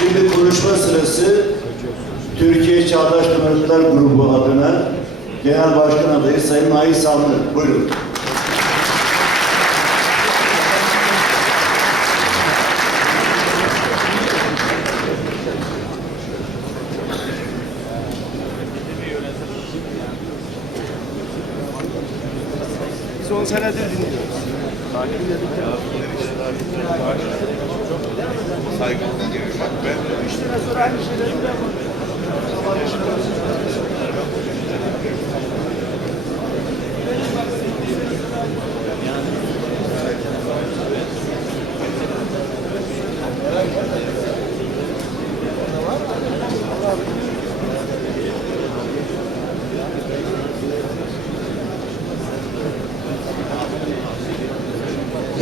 Şimdi konuşma sırası Türkiye Çağdaş Demokratlar Grubu adına Genel Başkan adayı Sayın Nail Sanlı. Buyurun. Son senedir dinliyoruz.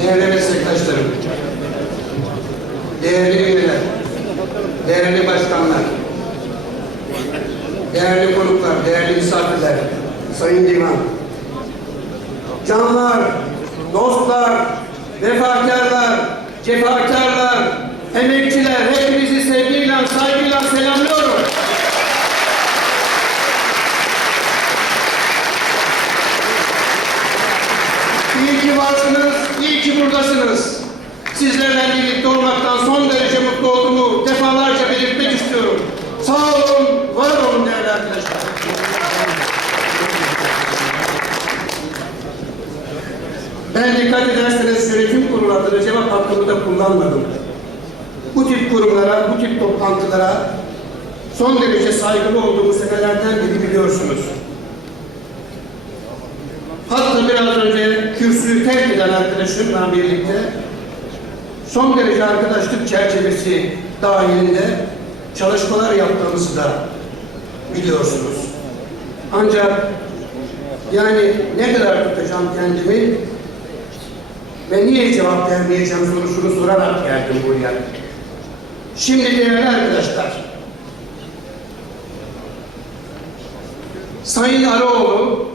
Değerli meslektaşlarım, değerli üyeler, değerli başkanlar, değerli konuklar, değerli misafirler, sayın divan, canlar, dostlar, vefakarlar, cefakarlar, emekçiler, hepinizi sevgiyle, saygıyla selamlıyorum. İyi ki varsınız, iyi ki buradasınız. Sizlerle birlikte olmaktan son derece mutlu olduğumu defalarca belirtmek istiyorum. Sağ olun, var olun değerli arkadaşlar. Ben dikkat ederseniz adına cevap hakkımı da kullanmadım. Bu tip kurumlara, bu tip toplantılara son derece saygılı olduğumu senelerden beri biliyorsunuz. Hatta biraz önce kürsüyü terk eden arkadaşımla birlikte son derece arkadaşlık çerçevesi dahilinde çalışmalar yaptığımızı da biliyorsunuz. Ancak yani ne kadar tutacağım kendimi ve niye cevap vermeyeceğim sorusunu sorarak geldim buraya. Şimdi değerli arkadaşlar, Sayın Araoğlu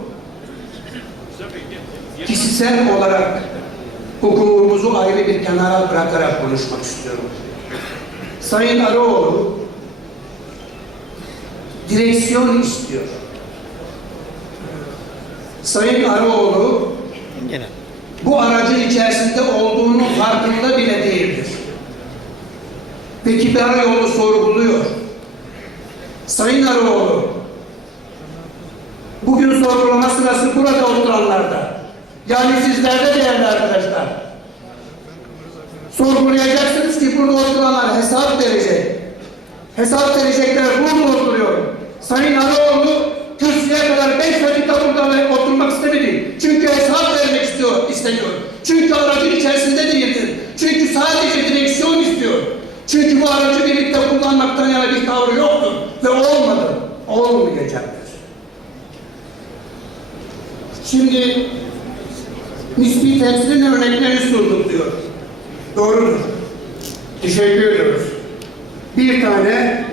kişisel olarak hukukumuzu ayrı bir kenara bırakarak konuşmak istiyorum. Sayın Araoğlu direksiyon istiyor. Sayın Araoğlu bu aracın içerisinde olduğunun farkında bile değildir. Peki Araoğlu sorguluyor. Sayın Araoğlu bugün sorgulama sırası burada oturanlarda. Yani sizlerde değerli arkadaşlar. Sorgulayacaksınız ki burada oturanlar hesap verecek. Hesap verecekler burada oturuyor. Sayın Araoğlu kürsüye kadar beş dakika burada oturmak istemedi. Çünkü hesap istiyor, istemiyor. Çünkü aracın içerisinde değildir. Çünkü sadece direksiyon istiyor. Çünkü bu aracı birlikte kullanmaktan yana bir tavrı yoktur. Ve olmadı. Olmayacaktır. Şimdi nispi temsilin örnekleri sunduk diyor. Doğrudur. Teşekkür ediyoruz. Bir tane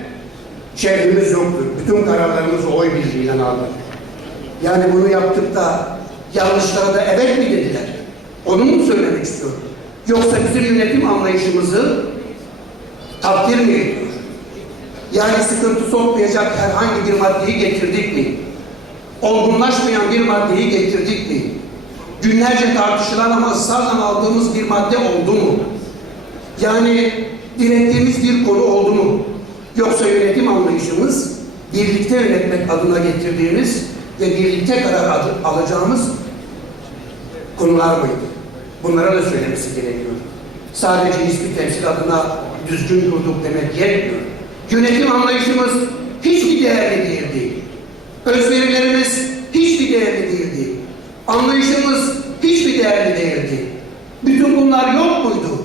şehrimiz yoktur. Bütün kararlarımızı oy birliğiyle aldık. Yani bunu yaptık da yanlışlara da evet mi dediler? Onu mu söylemek istiyorum? Yoksa bizim yönetim anlayışımızı takdir mi ediyor? Yani sıkıntı sokmayacak herhangi bir maddeyi getirdik mi? Olgunlaşmayan bir maddeyi getirdik mi? Günlerce tartışılan ama ısrarla aldığımız bir madde oldu mu? Yani direttiğimiz bir konu oldu mu? Yoksa yönetim anlayışımız birlikte yönetmek adına getirdiğimiz ve birlikte karar alacağımız konular mıydı? Bunlara da söylemesi gerekiyor. Sadece hiçbir temsil adına düzgün durduk demek yetmiyor. Yönetim anlayışımız hiçbir değerli değildi. Özverilerimiz hiçbir değerli değildi. Anlayışımız hiçbir değerli değildi. Bütün bunlar yok muydu?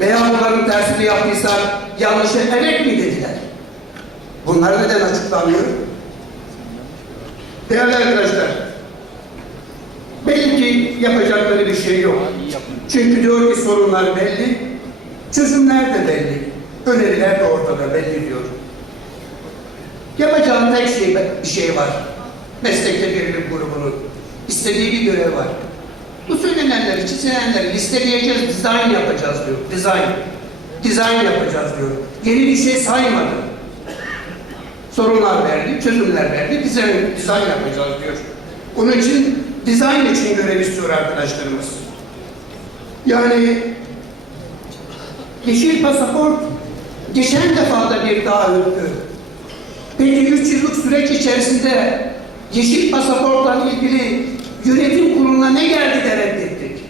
Veya bunların tersini yaptıysak yanlışı evet mi dediler? Bunlar neden açıklanmıyor? Değerli arkadaşlar, yapacakları bir şey yok. Çünkü diyor ki sorunlar belli, çözümler de belli, öneriler de ortada belli diyor. Yapacağım tek şey, bir şey var. Meslekte gerilim grubunun istediği bir görev var. Bu söylenenleri, çizilenleri listeleyeceğiz, dizayn yapacağız diyor. Dizayn. dizayn yapacağız diyor. Yeni bir şey saymadı. Sorunlar verdi, çözümler verdi, dizayn, dizayn yapacağız diyor. Onun için dizayn için görev istiyor arkadaşlarımız. Yani yeşil pasaport geçen defa da bir daha öttü. Peki üç yıllık süreç içerisinde yeşil pasaportla ilgili yönetim kuruluna ne geldi de reddettik?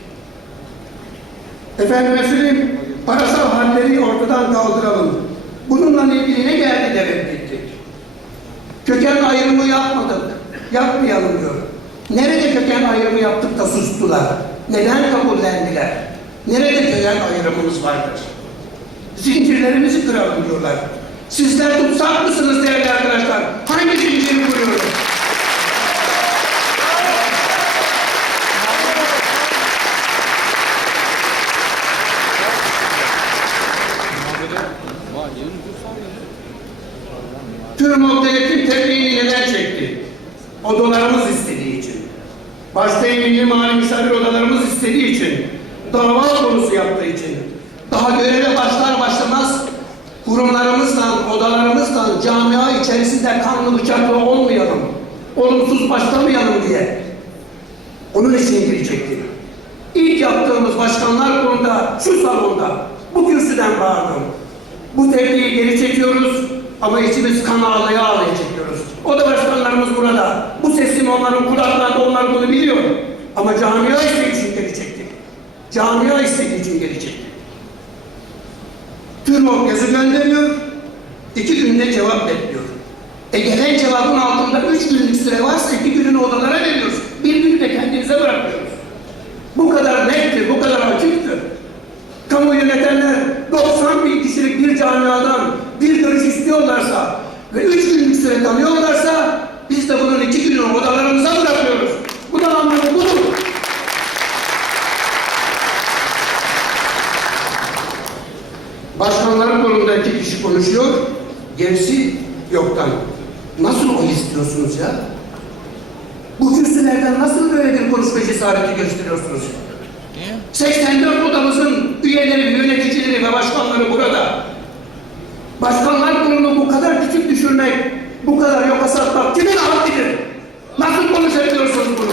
Efendime söyleyeyim, parasal halleri ortadan kaldıralım. Bununla ilgili ne geldi de reddettik? Köken ayrımı yapmadık, yapmayalım ayrımı yaptık da sustular? Neden kabullendiler? Nerede köken ayrımımız vardır? Zincirlerimizi kıralım diyorlar. Sizler tutsak mısınız değerli arkadaşlar? Hangi zinciri kuruyoruz? Türmok denetim tebliğini neden çekti? Odalarımız istediği için. Milli mali misafir odalarımız istediği için. Dava konusu yaptığı için. Daha göreve başlar başlamaz kurumlarımızla, odalarımızla camia içerisinde kanlı bıçaklı olmayalım. Olumsuz başlamayalım diye. Onun için girecekti. İlk yaptığımız başkanlar kurulunda, şu salonda, bu kürsüden bağırdım. Bu tebliği geri çekiyoruz ama içimiz kan ağlaya ağlaya çekiyoruz. O da başkanlarımız burada. Bu sesim onların kulaklarında. Ama camia istediği için geri çektik. Camia istediği için geri çektik. TÜRMOK yazı gönderiyor, iki günde cevap bekliyor. E gelen cevabın altında üç günlük süre varsa iki gününü odalara veriyoruz. Bir günü de kendimize bırakıyoruz. Bu kadar nettir, bu kadar açıktır. Kamu yönetenler 90 bin kişilik bir camiadan bir görüş istiyorlarsa ve üç günlük süre tanıyorlarsa biz de bunun iki gününü odalarımıza bırakıyoruz. Bu da anlamı budur. Başkanların kurulunda iki kişi konuşuyor, gerisi yoktan. Nasıl o istiyorsunuz ya? Bu kürsülerden nasıl böyle bir konuşma cesareti gösteriyorsunuz? 84 odamızın üyeleri, yöneticileri ve başkanları burada. Başkanlar kurulunu bu kadar küçük düşürmek, bu kadar yoka satmak kimin haddidir? Nasıl konuşabiliyorsunuz bunu?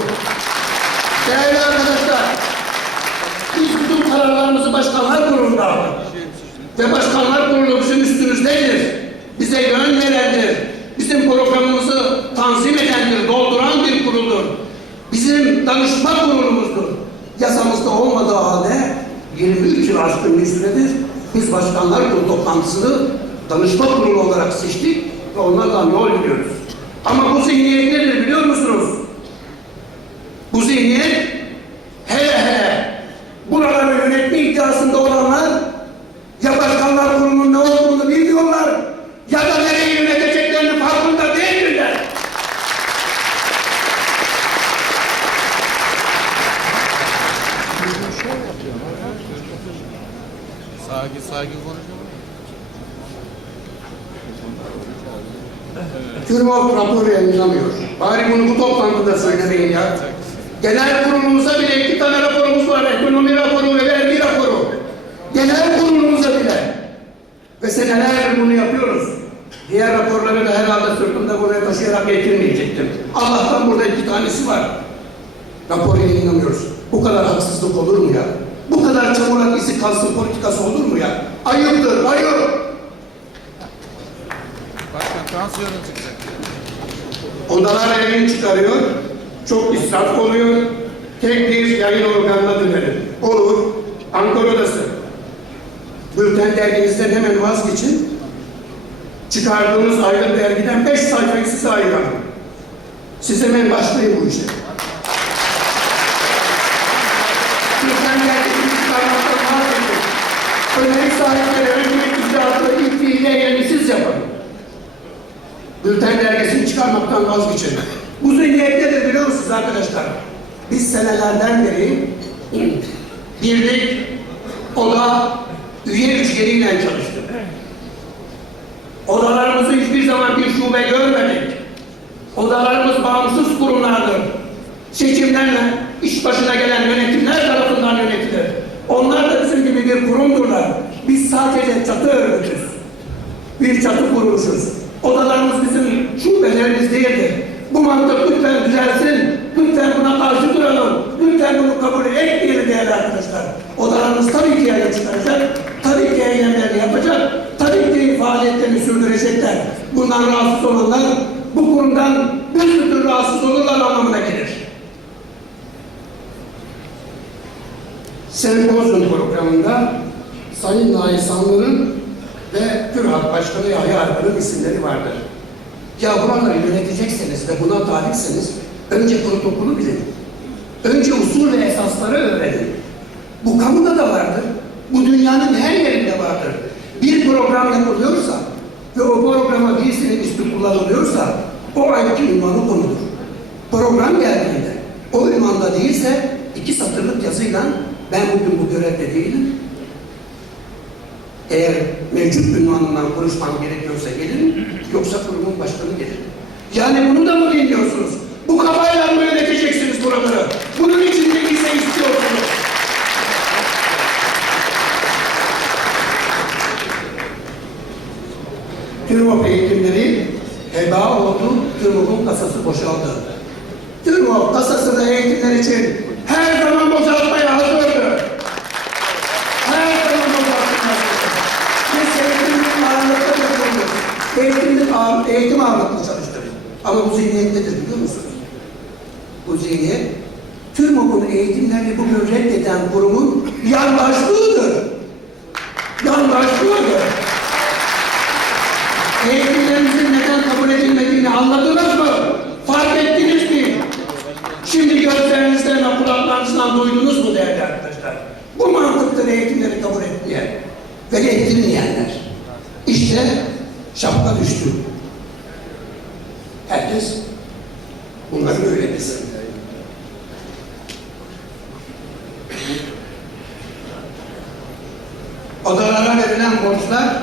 Değerli arkadaşlar, biz bütün kararlarımızı başkanlar kurulunda aldık. Ve başkanlar kurulu bizim üstümüzdedir. Bize yön verendir. Bizim programımızı tanzim edendir, dolduran bir kuruldur. Bizim danışma kurulumuzdur. Yasamızda olmadığı halde 23 yıl aşkın bir süredir biz başkanlar kurulu toplantısını danışma kurulu olarak seçtik ve onlardan yol yürüyoruz. Ama bu zihniyet nedir biliyor musunuz? Bu zihniyet hele hele buraları yönetme iddiasında olanlar ya başkanlar kurulunun ne olduğunu bilmiyorlar ya da nereyi yöneteceklerinin farkında değildirler. Sakin sakin konuşalım. TÜRMOK raporu yayınlamıyor. Bari bunu bu toplantıda söylemeyin ya. Genel kurulumuza bile iki tane raporumuz var. Ekonomi raporu ve vergi raporu. Genel kurulumuza bile. Ve seneler bunu yapıyoruz. Diğer raporları da herhalde sırtımda buraya taşıyarak getirmeyecektim. Allah'tan burada iki tanesi var. Rapor yayınlamıyoruz. Bu kadar haksızlık olur mu ya? Bu kadar çabucak izi kalsın politikası olur mu ya? Ayıptır, ayıp. Başkan tansiyonun çıkacak. Odalar yayın çıkarıyor. Çok israf oluyor. Tek bir yayın organına dönelim. Olur. Ankara Odası. Bülten derginizden hemen vazgeçin. Çıkardığınız aylık dergiden beş sayfayı size ayıralım. Siz hemen başlayın bu işe. Bülten dergisini çıkarmaktan vazgeçin. Öneri sahipleri öncelik icraatı ilk fiillerini siz yapın. Bülten dergisini çıkarmaktan vazgeçin. Bu zihniyet nedir biliyor musunuz arkadaşlar? Biz senelerden beri birlik, oda, üye güçleriyle çalıştık. Odalarımızı hiçbir zaman bir şube görmedik. Odalarımız bağımsız kurumlardır. Seçimlerle iş başına gelen yönetimler tarafından yönetilir. Onlar da bizim gibi bir kurumdurlar. Biz sadece çatı örgütüz. Bir çatı kuruluşuz. Odalarımız bizim şubelerimiz değildir. Bu mantık lütfen düzelsin. Lütfen buna karşı duralım. Lütfen bunu kabul etmeyelim değerli arkadaşlar. Odalarımız tabii ki yayın çıkaracak. Tabii ki eylemlerini yapacak. Tabii ki faaliyetlerini sürdürecekler. Bundan rahatsız olanlar bu kurumdan bir türlü rahatsız olurlar anlamına gelir. Sempozyon programında Sayın Nail Sanlı'nın Başkanı Yahya Arkan'ın isimleri vardır. Ya buraları yönetecekseniz ve buna talipseniz önce protokolü bilin. Önce usul ve esasları öğrenin. Bu kamuda da vardır. Bu dünyanın her yerinde vardır. Bir program yapılıyorsa ve o programa birisinin ismi kullanılıyorsa o ayki ünvanı konudur. Program geldiğinde o ünvanda değilse iki satırlık yazıyla ben bugün bu görevde değilim. Eğer mevcut ünvanından konuşmam gerekiyorsa gelirim, yoksa kurumun başkanı gelir. Yani bunu da mı dinliyorsunuz? Bu kafayla mı yöneteceksiniz buraları? Bunun için de ise istiyorsunuz. TÜRMOP eğitimleri heba oldu, TÜRMOP'un kasası boşaldı. TÜRMOP kasasını eğitimler için her zaman boşaltmaya hazırdır. Her zaman boşaltmaya hazırdır. Biz eğitimlik ağırlıkta çalışıyoruz. Eğitimlik ağır, eğitim ağırlıklı çalıştırır. Ama bu zihniyet nedir biliyor musunuz? Bu zihniyet, TÜRMOP'un eğitimlerini bugün reddeden kurumun yandaşlığıdır. Yandaşlığıdır. Eğitimlerimizin neden kabul edilmediğini anladınız mı? Fark ettiniz mi? Şimdi gözlerinizden kulaklarınızdan duydunuz mu değerli arkadaşlar? Bu mantıktır eğitimleri kabul etmeyen ve ettirmeyenler. İşte şapka düştü. Herkes bunları öyle bilsin. Odalara verilen borçlar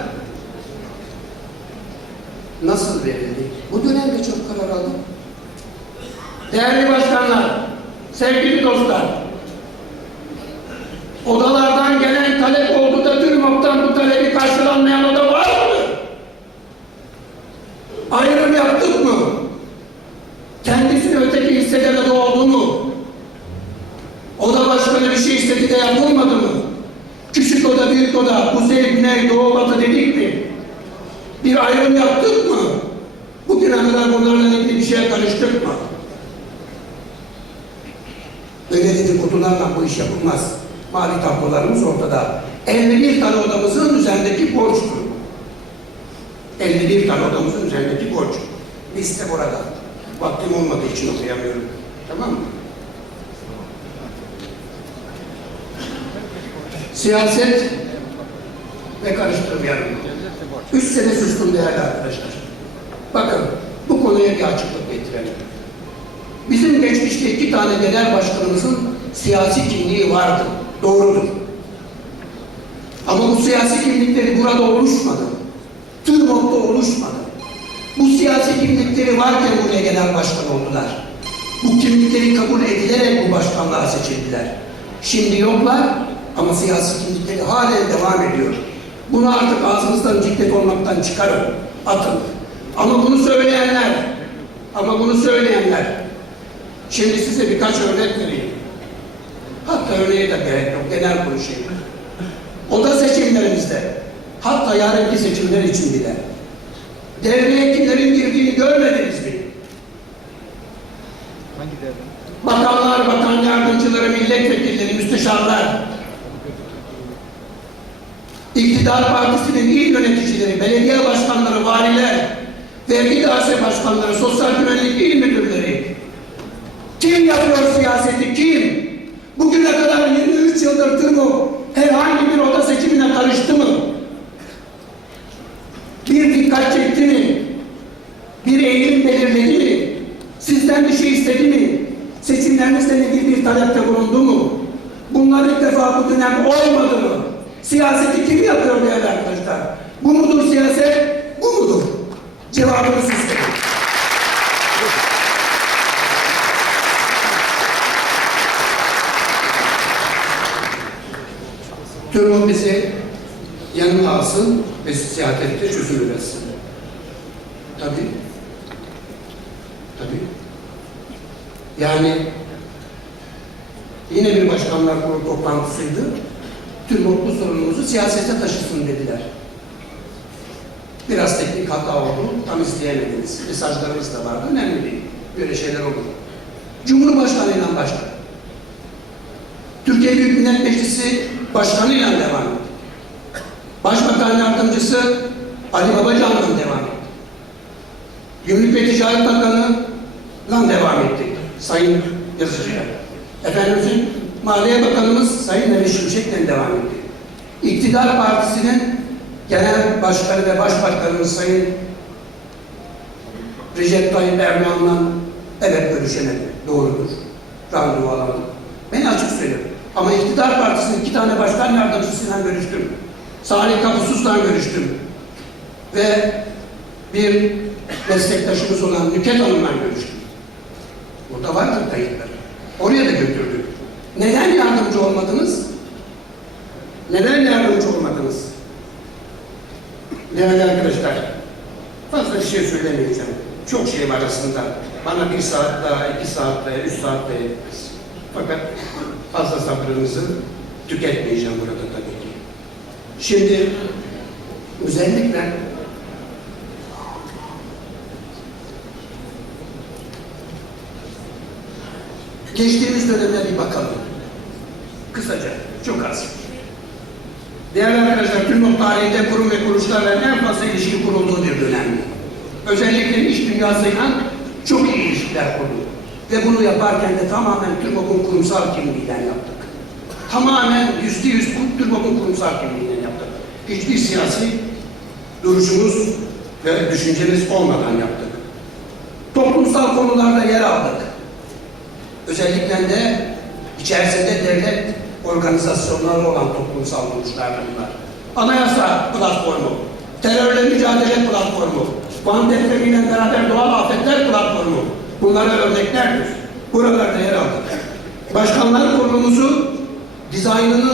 nasıl verildi? Bu dönemde çok karar aldım. Değerli başkanlar, sevgili dostlar, odalardan gelen talep oldu da TÜRMOP'tan bu talebi karşılanmayan oda var mı? Ayrım yaptık mı? Kendisini öteki hissedene oldu mu? Oda başkanı bir şey istedi de yapılmadı mı? Küçük oda, büyük oda, kuzey, güney, doğu, batı dedik mi? Bir ayrım yaptık mı? Bugüne kadar bunlarla ilgili bir şeye karıştık mı? Öyle dedikodularla bu iş yapılmaz. Mali tablolarımız ortada. 51 tane odamızın üzerindeki borçtur. 51 tane odamızın üzerindeki borç. Liste burada. Vaktim olmadığı için okuyamıyorum. Tamam mı? Siyaset ve karıştırmayalım. Üç sene sustum değerli arkadaşlar. Bakın bu konuya bir açıklık getirelim. Bizim geçmişte iki tane genel başkanımızın siyasi kimliği vardı. Doğrudur. Ama bu siyasi kimlikleri burada oluşmadı. TÜRMOP'ta oluşmadı. Bu siyasi kimlikleri varken buraya genel başkan oldular. Bu kimlikleri kabul edilerek bu başkanlığa seçildiler. Şimdi yoklar ama siyasi kimlikleri halen devam ediyor. Bunu artık ağzınızdan ciklet olmaktan çıkarın, atın. Ama bunu söyleyenler, ama bunu söyleyenler, şimdi size birkaç örnek vereyim. Hatta örneğe de gerek yok, genel konuşayım. Oda seçimlerimizde, hatta yarınki seçimler için bile, devreye kimlerin girdiğini görmediniz mi? Hangi devre? Bakanlar, bakan yardımcıları, milletvekilleri, müsteşarlar, İktidar Partisi'nin il yöneticileri, belediye başkanları, valiler, vergi daire başkanları, sosyal güvenlik il müdürleri. Kim yapıyor siyaseti, kim? Bugüne kadar 23 yıldır TÜRMO herhangi bir oda seçimine karıştı mı? Bir dikkat çekti mi? Bir eğilim belirledi mi? Sizden bir şey istedi mi? Seçimlerinizle ilgili bir talepte bulundu mu? Bunlar ilk defa bu dönem olmadı? Siyaseti kim yapıyor değerli arkadaşlar? Bu mudur siyaset? Bu mudur? Cevabını siz verin. Durum bizi yanına alsın ve siyasette çözüm üretsin. Tabii. Tabii. Yani yine bir başkanlar kurulu toplantısıydı. Tüm bu sorunumuzu siyasete taşısın dediler. Biraz teknik hata oldu, tam izleyemediniz. Mesajlarınız da vardı, önemli değil. Böyle şeyler olur. Cumhurbaşkanıyla başladı. Türkiye Büyük Millet Meclisi Başkanıyla devam etti. Başbakan Yardımcısı Ali Babacan'la devam etti. Gümrük ve Ticaret Bakanı'la devam ettik. Sayın Yazıcı'ya. Efendimizin Maliye Bakanımız Sayın Mehmet Şimşek'le devam etti. İktidar Partisi'nin Genel Başkanı ve Başbakanımız Sayın Recep Tayyip Erdoğan'la evet görüşemedi. Doğrudur. Randevu alamadım. Ben açık söylüyorum. Ama iktidar partisinin iki tane başkan yardımcısıyla görüştüm. Salih Kapusuz'la görüştüm. Ve bir meslektaşımız olan Nüket Hanım'la görüştüm. Burada vardır kayıtları. Oraya da götürdük. Yardımcı olmadınız? Neden yardımcı olmadınız? Değerli arkadaşlar, fazla bir şey söylemeyeceğim. Çok şey var aslında. Bana bir saat daha, iki saat daha, üç saat daha yetmez. Fakat fazla sabrınızı tüketmeyeceğim burada tabii ki. Şimdi özellikle geçtiğimiz dönemde bir bakalım. Kısaca, çok az. Değerli arkadaşlar, Türk tarihinde kurum ve kuruluşlarla en fazla ilişki kurulduğu bir dönemdi. Özellikle iş dünyasıyla çok iyi ilişkiler kurduk. Ve bunu yaparken de tamamen TÜRMOK'un kurumsal kimliğinden yaptık. Tamamen yüzde yüz TÜRMOK'un kurumsal kimliğinden yaptık. Hiçbir siyasi duruşumuz ve düşüncemiz olmadan yaptık. Toplumsal konularda yer aldık. Özellikle de içerisinde devlet organizasyonları olan toplumsal kuruluşlar bunlar. Anayasa platformu, terörle mücadele platformu, Van depremiyle beraber doğal afetler platformu. Bunlara örneklerdir. Buralarda yer aldık. Başkanlar kurulumuzu, dizaynını,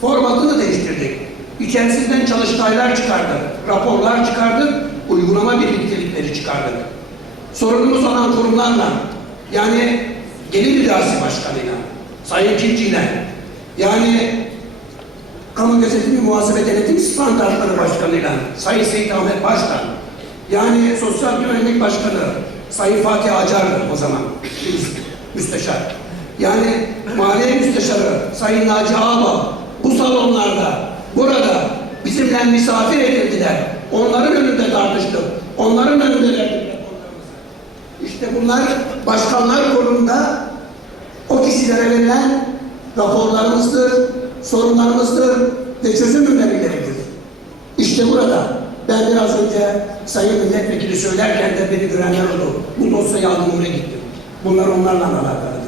formatını değiştirdik. İçerisinden çalıştaylar çıkardık, raporlar çıkardık, uygulama birliktelikleri çıkardık. Sorunumuz olan kurumlarla, yani Gelir İdaresi Başkanı'yla, Sayın Çiftçi'yle, yani Kamu Gözetimi Muhasebe Denetim Standartları Başkanı'yla, Sayın Seyit Ahmet Başkan, yani Sosyal Güvenlik Başkanı, Sayın Fatih Acar'dı o zaman, müsteşar. Yani Maliye Müsteşarı, Sayın Naci Ağbal, bu salonlarda, burada bizimle misafir edildiler. Onların önünde tartıştık. Onların önünde verdik. İşte bunlar başkanlar kurulunda o kişilere verilen raporlarımızdır, sorunlarımızdır ve çözüm önerileridir. İşte burada ben biraz önce Sayın Milletvekili söylerken de beni görenler oldu. Bu dosyayı aldım oraya gittim. Bunlar onlarla alakalıdır.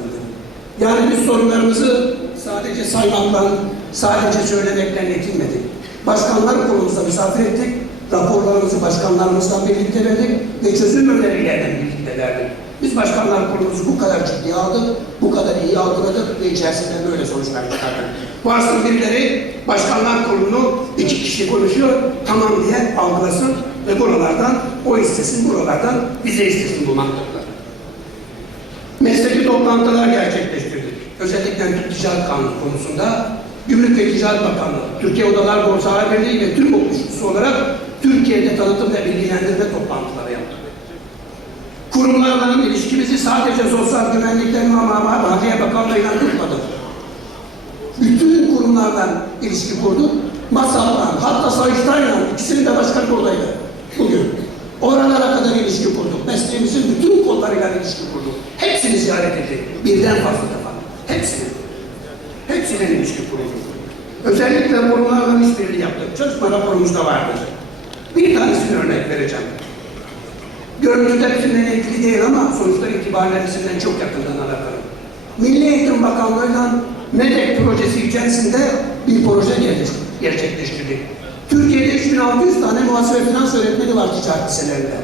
Yani biz sorunlarımızı sadece saymaktan, sadece söylemekten yetinmedik. Başkanlar kurulumuza misafir ettik. Raporlarımızı başkanlarımızla birlikte verdik ve çözüm önerilerle birlikte verdik. Biz başkanlar kurulumuzu bu kadar ciddiye aldık, bu kadar iyi algıladık ve içerisinden böyle sonuçlar çıkardık. Varsın birileri başkanlar kurulunu iki kişi konuşuyor, tamam diye algılasın ve buralardan o istesin, buralardan bize istesin bu mantıkla. Mesleki toplantılar gerçekleştirdik. Özellikle Türk Ticaret Kanunu konusunda Gümrük ve Ticaret Bakanlığı, Türkiye Odalar Borsalar Birliği ve Türk Okuşçusu olarak Türkiye'de tanıtım ve bilgilendirme toplantıları yaptık. Kurumlarla ilişkimizi sadece sosyal güvenlikten ama Maliye Bakanlığı'yla tutmadık. Bütün kurumlardan ilişki kurduk. MASAP'la, hatta Sayıştay'la, ikisinin de başkanı buradaydı bugün. Oralara kadar ilişki kurduk. Mesleğimizin bütün kollarıyla ilişki kurduk. Hepsini ziyaret ettik. Birden fazla defa. Hepsini. Hepsine ilişki kurduk. Özellikle kurumlarla işbirliği yaptık. Çalışma raporumuzda vardır. Bir tanesini örnek vereceğim. Görüntüde bizimle ilgili değil ama sonuçlar itibariyle bizimle çok yakından alakalı. Milli Eğitim Bakanlığı'yla MEDEK projesi içerisinde bir proje gerçekleştirdik. Türkiye'de 3600 tane muhasebe finans öğretmeni var ticaret liselerinde.